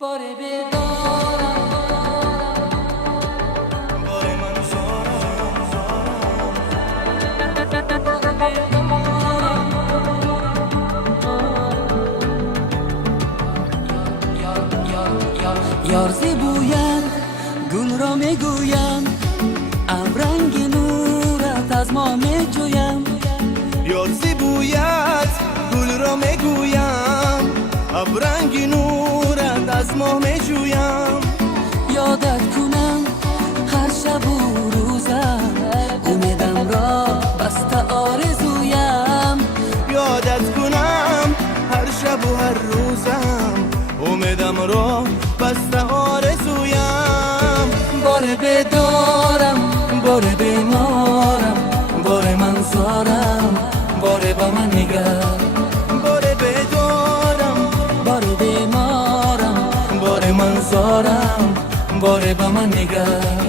بار بدارم بار من یار زیبویند گل را میگویم ابرنگ نورت از ما میجویم یار زیبویت گل را میگویم ابرنگ نورت از ما میجویم یادت کنم هر شب و روزم امیدم را بسته آرزویم یادت کنم هر شب و هر روزم امیدم را بسته آرزویم بار بدارم بار بیمارم بار من زارم بار با من نگر بار بدارم بار بیمارم بار من زارم بار با من نگر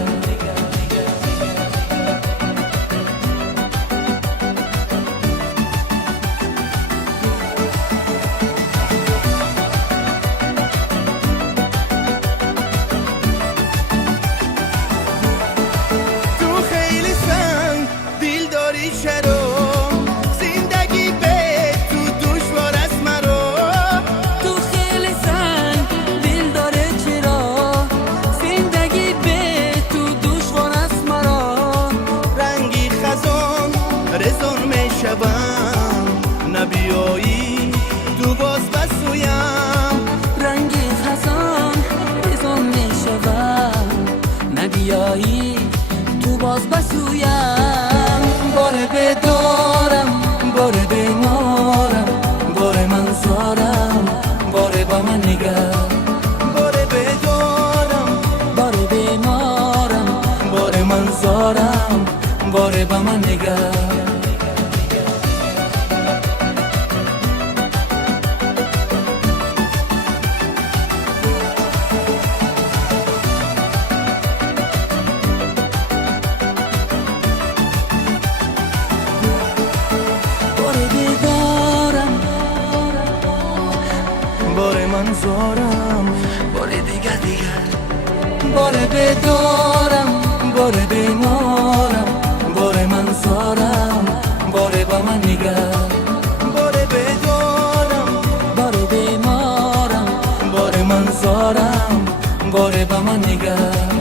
رزون می شوم نبیایی تو باز بسویم رنگی خزان رزون می شوم نبیایی تو باز بسویم بار بدارم بار بیمارم بار من زارم بار با من نگر بار بدارم بار بیمارم بار من زارم بار با من نگر بار من زارم بار دیگر بار بدارم بار بیمارم بار من زارم بار با من نگر بار بدارم بار بیمارم بار من زارم بار با من نگر